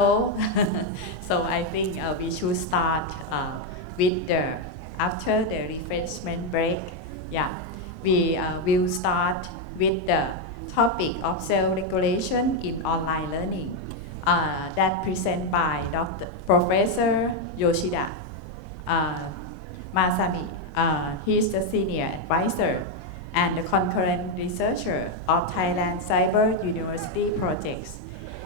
So, so I think we should start with the after the refreshment break. Yeah, we will start with the topic of self-regulation in online learning. That presented by Dr. Professor Yoshida. Masami, he is the senior advisor and the concurrent researcher of Thailand Cyber University projects.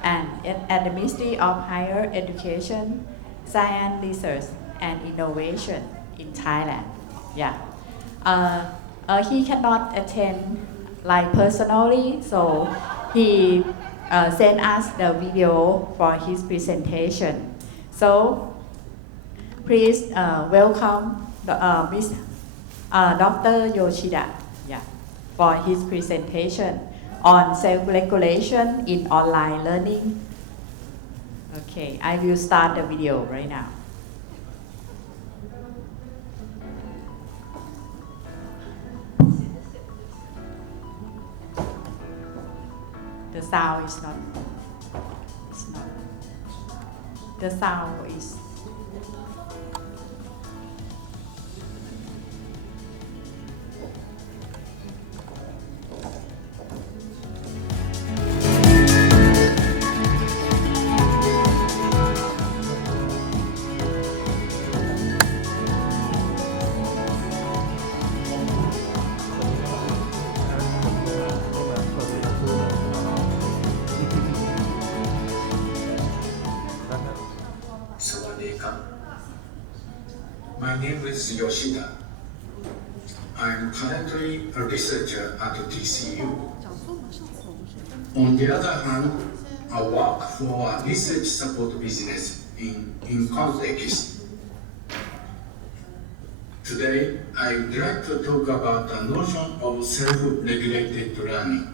And at the Ministry of Higher Education, Science Research and Innovation in Thailand. Yeah. He cannot attend like personally, so he sent us the video for his presentation. So please welcome Dr. Yoshida, yeah, for his presentation on self-regulation in online learning. Okay, I will start the video right now. The sound is not. It's not. The sound is. My name is Yoshida. I'm currently a researcher at TCU. On the other hand, I work for a research support business in context. Today, I would like to talk about the notion of self-regulated learning.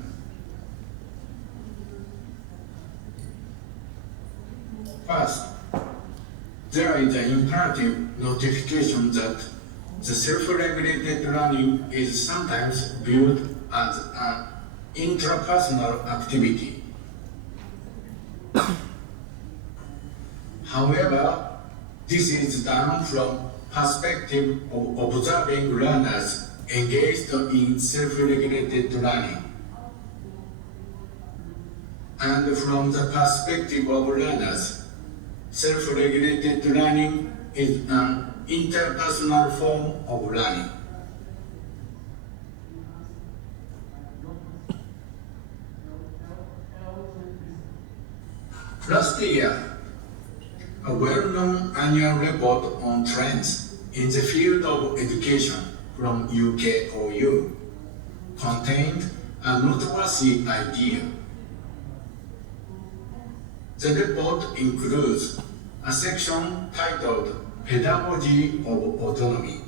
First, there is an imperative notification that the self-regulated learning is sometimes viewed as an intrapersonal activity. However, this is done from perspective of observing learners engaged in self-regulated learning, and from the perspective of learners. Self-regulated learning is an interpersonal form of learning. Last year, a well-known annual report on trends in the field of education from UKOU contained a noteworthy idea. The report includes a section titled Pedagogy of Autonomy.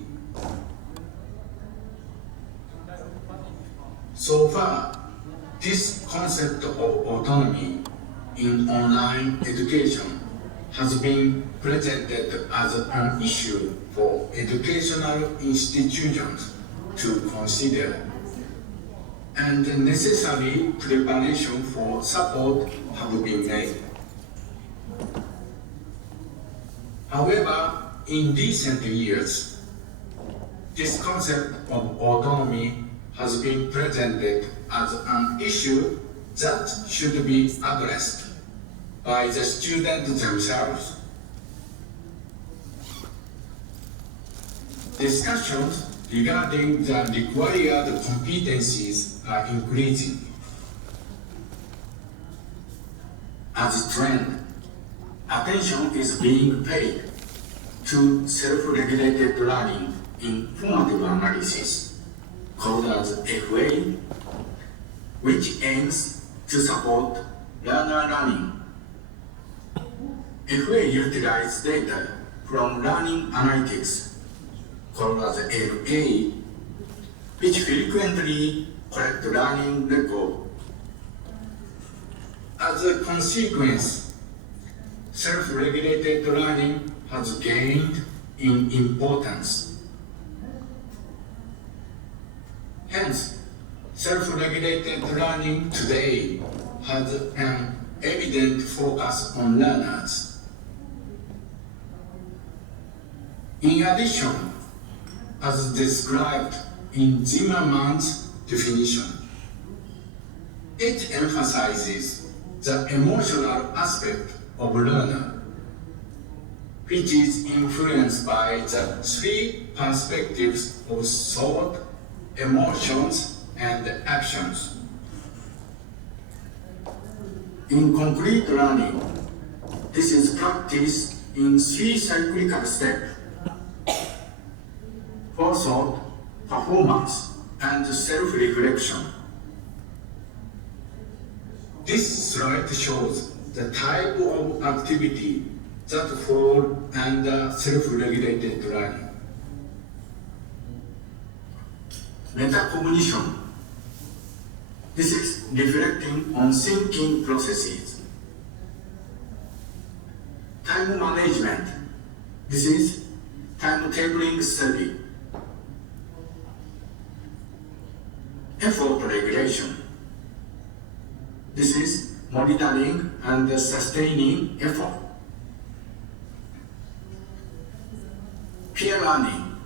So far, this concept of autonomy in online education has been presented as an issue for educational institutions to consider, and the necessary preparation for support have been made. However, in recent years, this concept of autonomy has been presented as an issue that should be addressed by the students themselves. Discussions regarding the required competencies are increasing. As a trend, attention is being paid to self-regulated learning in formative analysis, called as FA, which aims to support learner learning. FA utilizes data from learning analytics, called as LA, which frequently collect learning record. As a consequence, self-regulated learning has gained in importance. Hence, self-regulated learning today has an evident focus on learners. In addition, as described in Zimmerman's definition, it emphasizes the emotional aspect of learner, which is influenced by the three perspectives of thought, emotions, and actions. In concrete learning, this is practiced in three cyclical steps: forethought, performance, and self-reflection. This slide shows the type of activity that fall under self-regulated learning. Metacognition. This is reflecting on thinking processes. Time management. This is timetabling study. Effort regulation. This is monitoring and sustaining effort. Peer learning.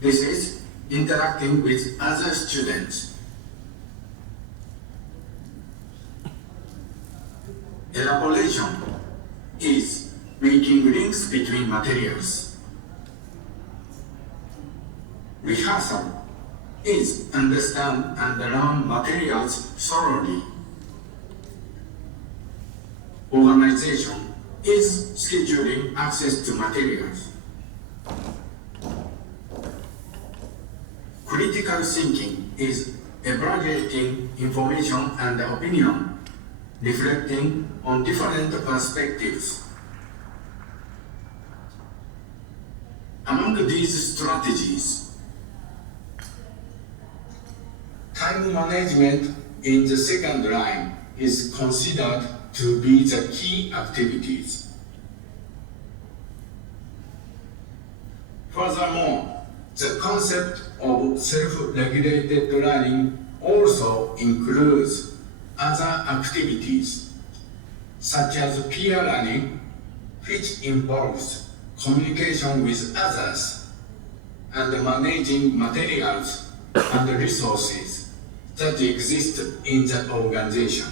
This is interacting with other students. Elaboration is making links between materials. Rehearsal is understand and learn materials thoroughly. Organization is scheduling access to materials. Critical thinking is evaluating information and opinion, reflecting on different perspectives. Among these strategies, time management in the second line is considered to be the key activities. Furthermore, the concept of self-regulated learning also includes other activities, such as peer learning, which involves communication with others and managing materials and resources that exist in the organization.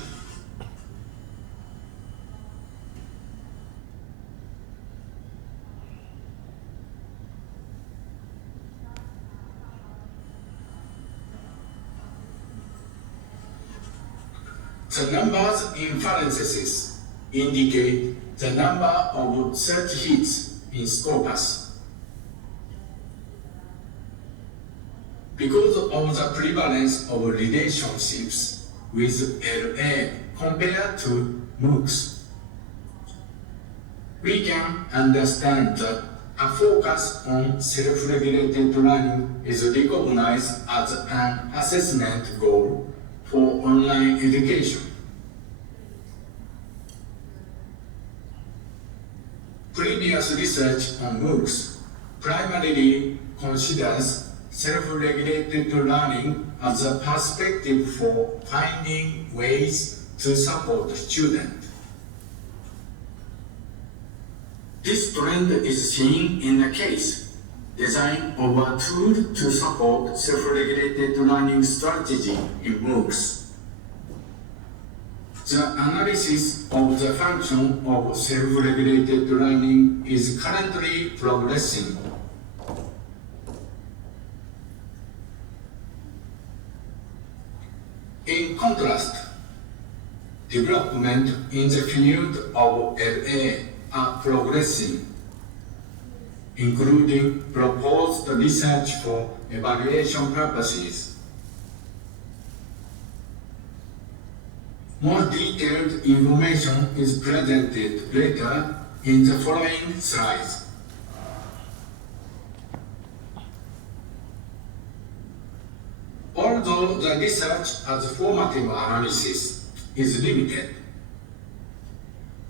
The numbers in parentheses indicate the number of search hits in Scopus. Because of the prevalence of relationships with LA compared to MOOCs, we can understand that a focus on self-regulated learning is recognized as an assessment goal for online education. Previous research on MOOCs primarily considers self-regulated learning as a perspective for finding ways to support students. This trend is seen in the case design of a tool to support self-regulated learning strategy in MOOCs. The analysis of the function of self-regulated learning is currently progressing. In contrast, development in the field of LA are progressing, including proposed research for evaluation purposes. More detailed information is presented later in the following slides. Although the research as formative analysis is limited,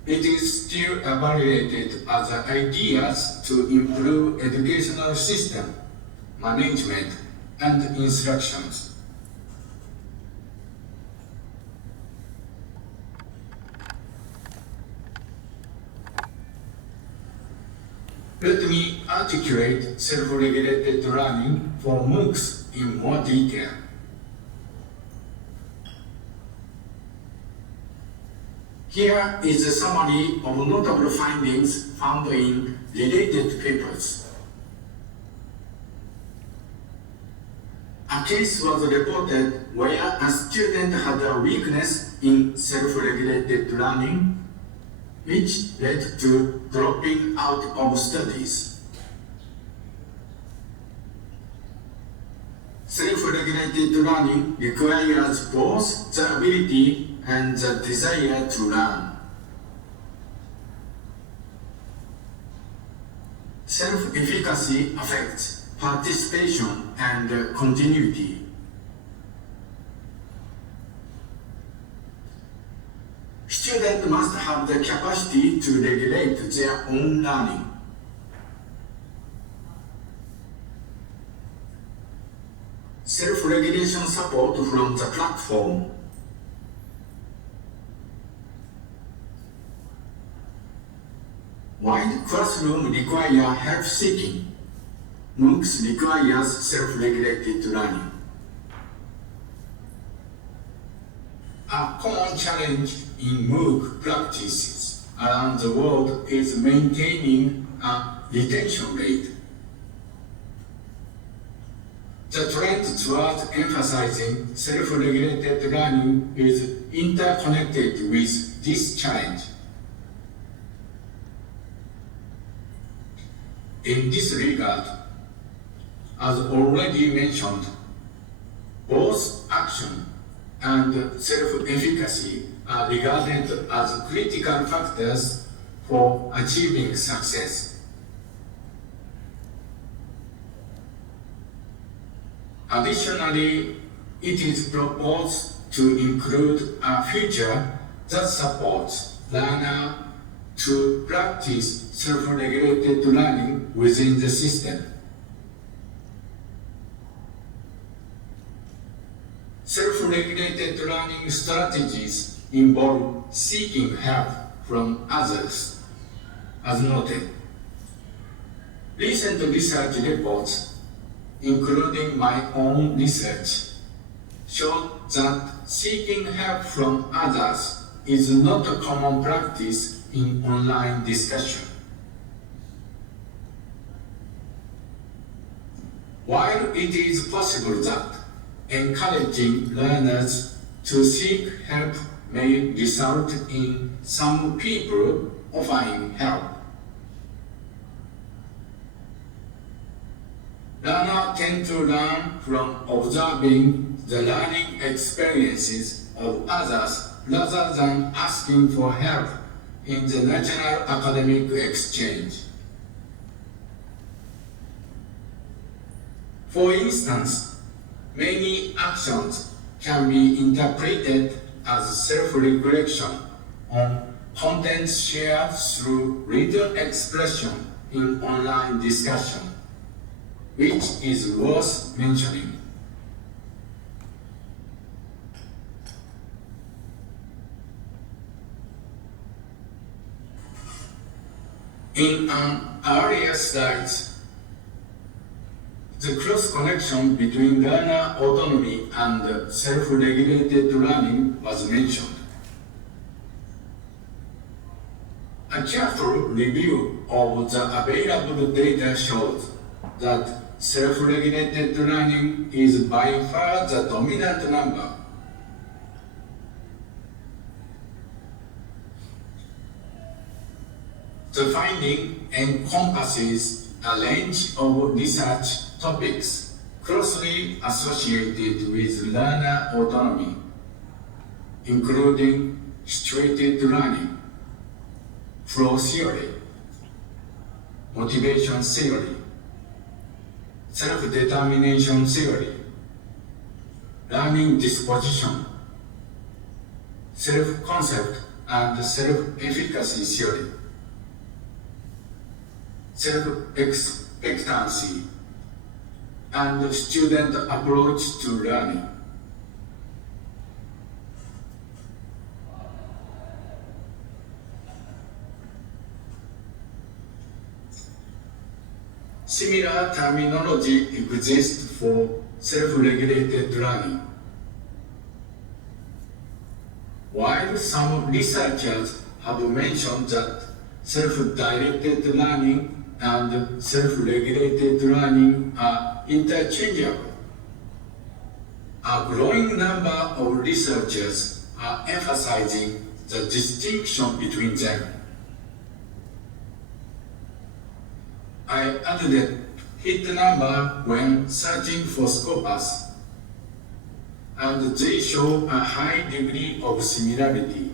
it is still evaluated as ideas to improve educational system, management, and instructions. Let me articulate self-regulated learning for MOOCs in more detail. Here is a summary of notable findings found in related papers. A case was reported where a student had a weakness in self-regulated learning, which led to dropping out of studies. Self-regulated learning requires both the ability and the desire to learn. Self-efficacy affects participation and continuity. Students must have the capacity to regulate their own learning. Self-regulation support from the platform. While classroom require help seeking, MOOCs requires self-regulated learning. A common challenge in MOOC practices around the world is maintaining a retention rate. The trend towards emphasizing self-regulated learning is interconnected with this challenge. In this regard, as already mentioned, both action and self-efficacy are regarded as critical factors for achieving success. Additionally, it is proposed to include a feature that supports learners to practice self-regulated learning within the system. Self-regulated learning strategies involve seeking help from others, as noted. Recent research reports, including my own research, showed that seeking help from others is not a common practice in online discussion. While it is possible that encouraging learners to seek help may result in some people offering help, learners tend to learn from observing the learning experiences of others rather than asking for help in the natural academic exchange. For instance, many actions can be interpreted as self-regulation on content shared through written expression in online discussion, which is worth mentioning. In an earlier slide, the cross connection between learner autonomy and self-regulated learning was mentioned. A careful review of the available data shows that self-regulated learning is by far the dominant number. The finding encompasses a range of research topics closely associated with learner autonomy, including situated learning, flow theory, motivation theory, self-determination theory, learning disposition, self-concept and self-efficacy theory, self-expectancy, and student approach to learning. similar terminology exists for self-regulated learning. While some researchers have mentioned that self-directed learning and self-regulated learning are interchangeable, a growing number of researchers are emphasizing the distinction between them. I added hit number when searching for scopus, and they show a high degree of similarity.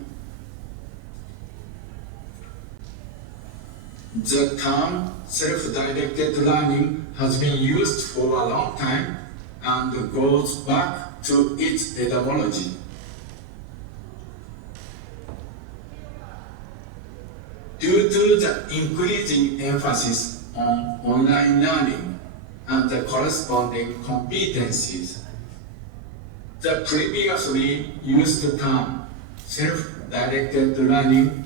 The term self-directed learning has been used for a long time and goes back to its etymology. Due to the increasing emphasis on online learning and the corresponding competencies, the previously used term self-directed learning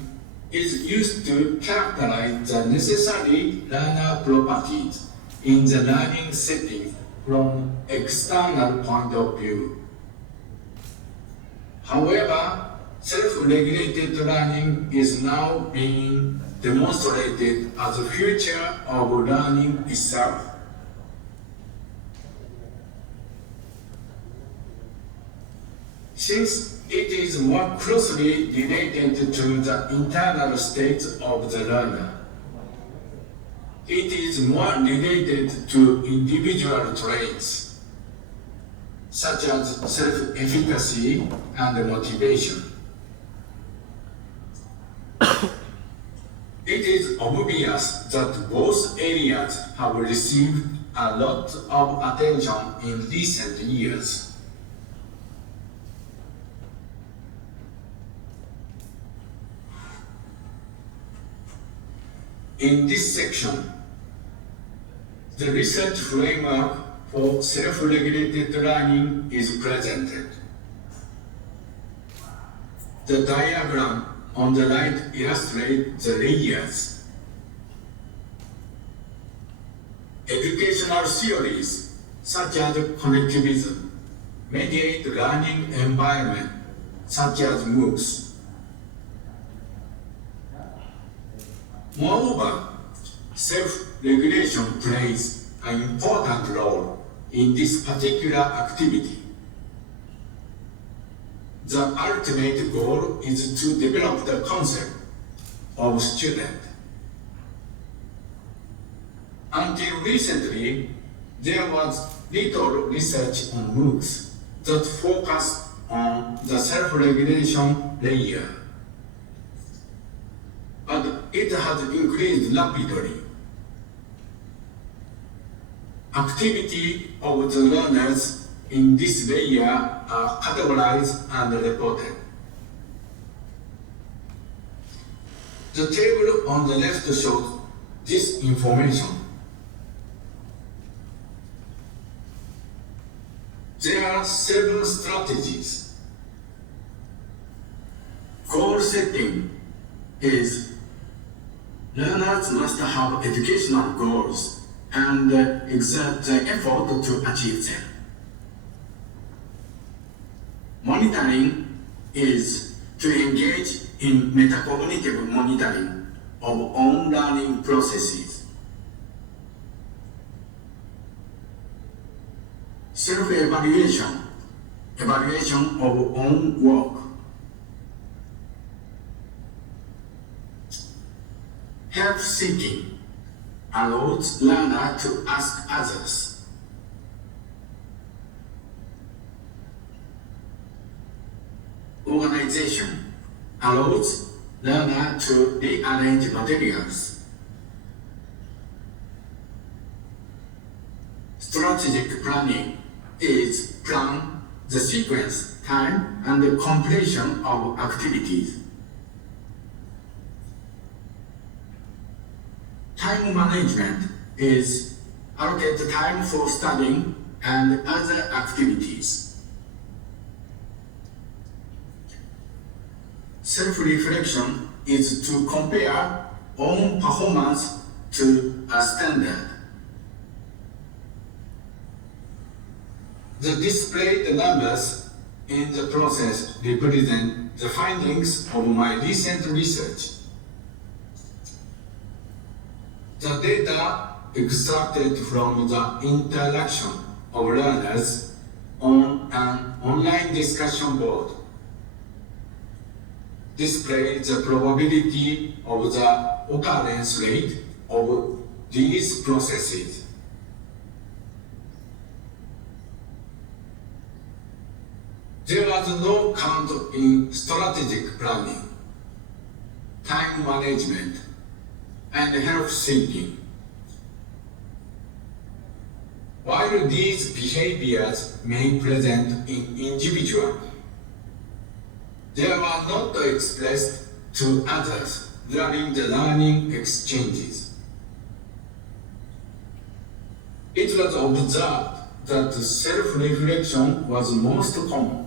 is used to characterize the necessary learner properties in the learning setting from external point of view. However, self-regulated learning is now being demonstrated as a feature of learning itself. Since it is more closely related to the internal state of the learner, it is more related to individual traits, such as self-efficacy and motivation. It is obvious that both areas have received a lot of attention in recent years. In this section, the research framework for self-regulated learning is presented. The diagram on the right illustrates the layers. Educational theories such as connectivism mediate learning environment such as MOOCs. Moreover, self-regulation plays an important role in this particular activity. The ultimate goal is to develop the concept of student. Until recently, there was little research on MOOCs that focused on the self-regulation layer. But it has increased rapidly. Activity of the learners in this layer are categorized and reported. The table on the left shows this information. There are 7 strategies. Goal setting is learners must have educational goals and exert the effort to achieve them. Monitoring is to engage in metacognitive monitoring of own learning processes. Self-evaluation, evaluation of own work. Help seeking allows learner to ask others. Organization allows learner to rearrange materials. Strategic planning is plan the sequence, time, and the completion of activities. Time management is allocate time for studying and other activities. Self-reflection is to compare own performance to a standard. The displayed numbers in the process represent the findings of my recent research. The data extracted from the interaction of learners on an online discussion board display the probability of the occurrence rate of these processes. There was no count in strategic planning, time management, and health thinking. While these behaviors may present in individuals, they were not expressed to others during the learning exchanges. It was observed that self-reflection was most common.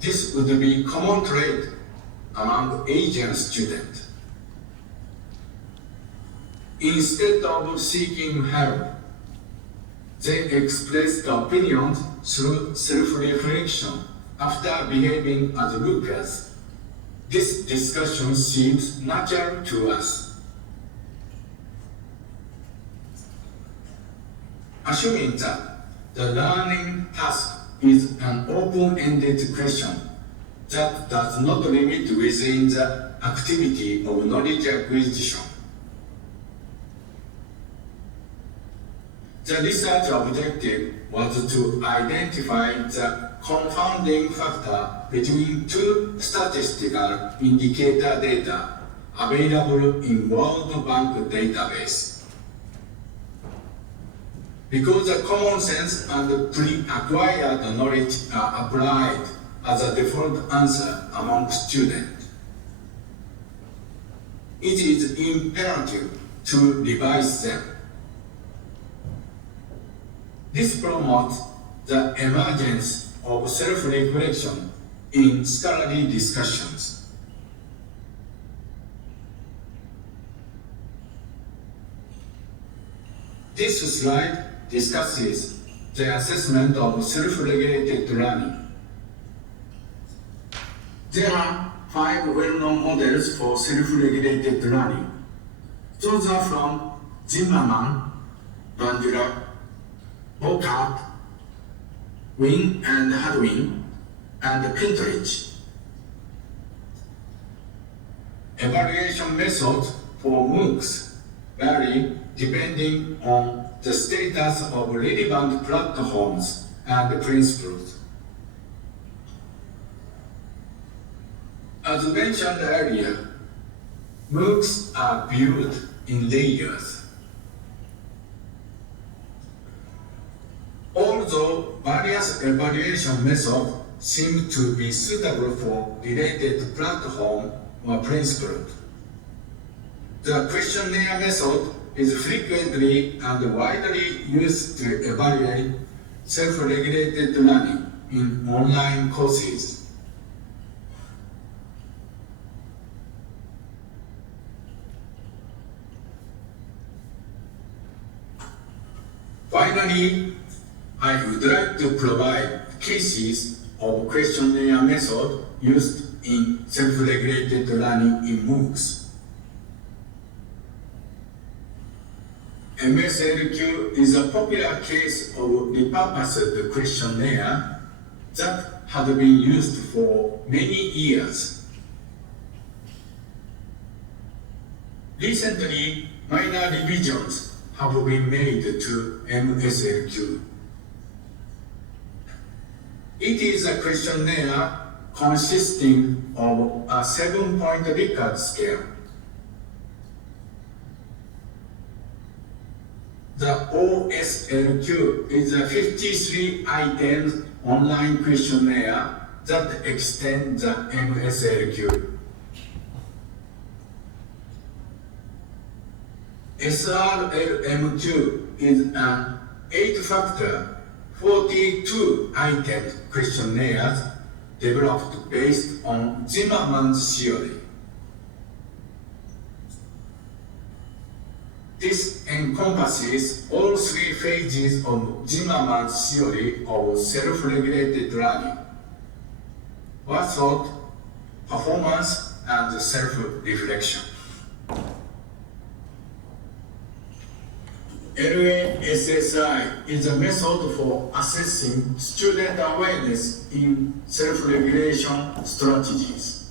This would be common trait among Asian students. Instead of seeking help, they expressed opinions through self-reflection after behaving as lookers. This discussion seems natural to us. Assuming that the learning task is an open-ended question that does not limit within the activity of knowledge acquisition. The research objective was to identify the confounding factor between two statistical indicator data available in World Bank database. Because the common sense and pre-acquired knowledge are applied as a default answer among students, it is imperative to revise them. This promotes the emergence of self-reflection in scholarly discussions. This slide discusses the assessment of self-regulated learning. There are 5 well-known models for self-regulated learning. Those are from Zimmerman, Bandura, Bocart, Wing and Hadwin, and Pinterich. Evaluation methods for MOOCs vary depending on the status of relevant platforms and principles. As mentioned earlier, MOOCs are built in layers. Although various evaluation methods seem to be suitable for related platform or principle, the questionnaire method is frequently and widely used to evaluate self-regulated learning in online courses. Finally, I would like to provide cases of questionnaire method used in self-regulated learning in MOOCs. MSLQ is a popular case of repurposed questionnaire that had been used for many years. Recently, minor revisions have been made to MSLQ. It is a questionnaire consisting of a 7-point Likert scale. The OSLQ is a 53-item online questionnaire that extends the MSLQ. SRLMQ is an 8-factor, 42-item questionnaire developed based on Zimmerman's theory. This encompasses all three phases of Zimmerman's theory of self-regulated learning: thought, performance, and self-reflection. LASSI is a method for assessing student awareness in self-regulation strategies.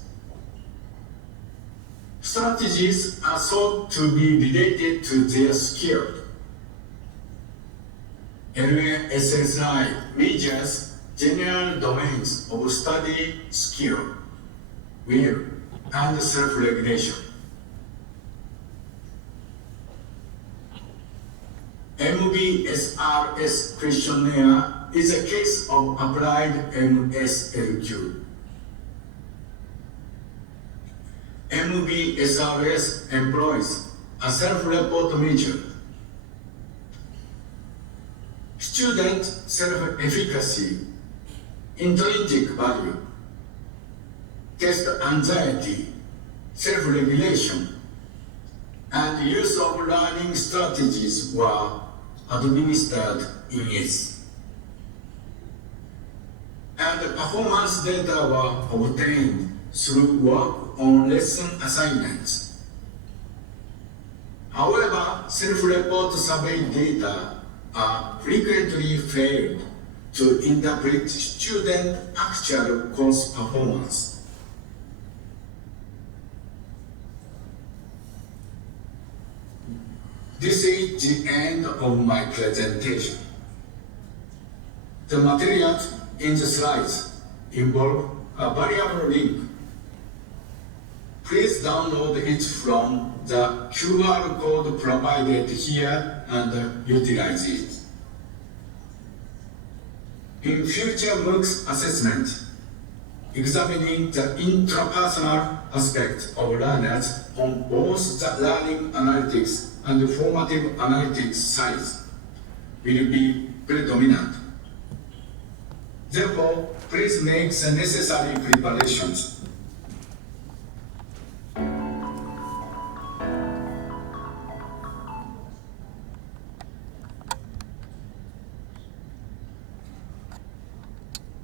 Strategies are thought to be related to their skill. LASSI measures general domains of study, skill, will, and self-regulation. MBSRS questionnaire is a case of applied MSLQ. MBSRS employs a self-report measure. Student self-efficacy, intrinsic value, test anxiety, self-regulation, and use of learning strategies were administered in it. And performance data were obtained through work on lesson assignments. However, self-report survey data are frequently failed to interpret student actual course performance. This is the end of my presentation. The materials in the slides involve a variable link. Please download it from the QR code provided here and utilize it. In future MOOCs assessment, examining the intrapersonal aspect of learners on both the learning analytics and formative analytics sides will be predominant. Therefore, please make the necessary preparations.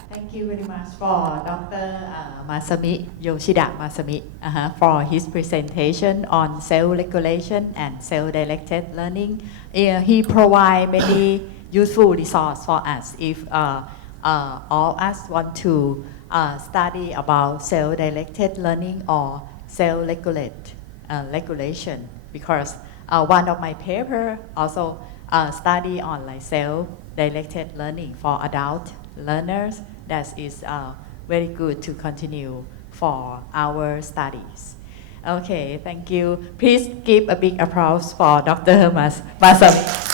Thank you very much for Dr. Masami, Yoshida Masami, for his presentation on self-regulation and self-directed learning. He provides many useful resources for us if all us want to study about self-directed learning or self-regulation. Because one of my paper also study on like self-directed learning for adult learners. That is very good to continue for our studies. Okay, thank you. Please give a big applause for Dr. Masami.